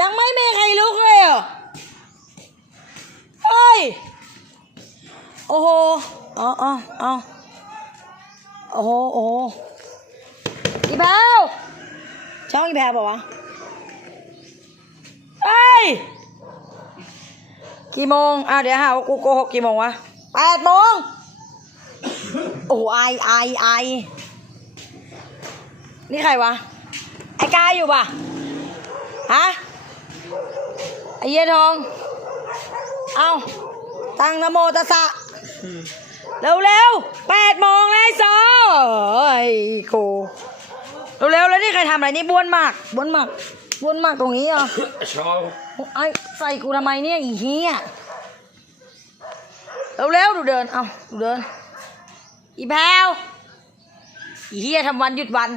ยังไม่มีใครลุกเลยเหรอเฮ้ย โอ้โหเอาเอาเอาโอ้โหโอ้โหอีแพวช่องอีแพวบอกวะเฮ้ย กี่โมงอะเดี๋ยวหาว่ากูโกหกกี่โมงวะแปดโมงโอ้ไอไอไอนี่ใครวะ ไอกายอยู่ปะฮะ อ้เหี้ยทอง เอาตั้งนโมตัสสะเร็วเร็วแปดโมงแล้วไอ้ซอไอ้โคเร็วเร็วแล้วนี่ใครทำอะไรนี่บ้วนมากบ้วนมากบ้วนมากตรงนี้เหรอชอบไอ้ใส่กูทำไมเนี่ยอีเหี้ยเร็วเร็วดูเดิน เอาดูเดิน อีแพวอีเหี้ยทำวันหยุดวัน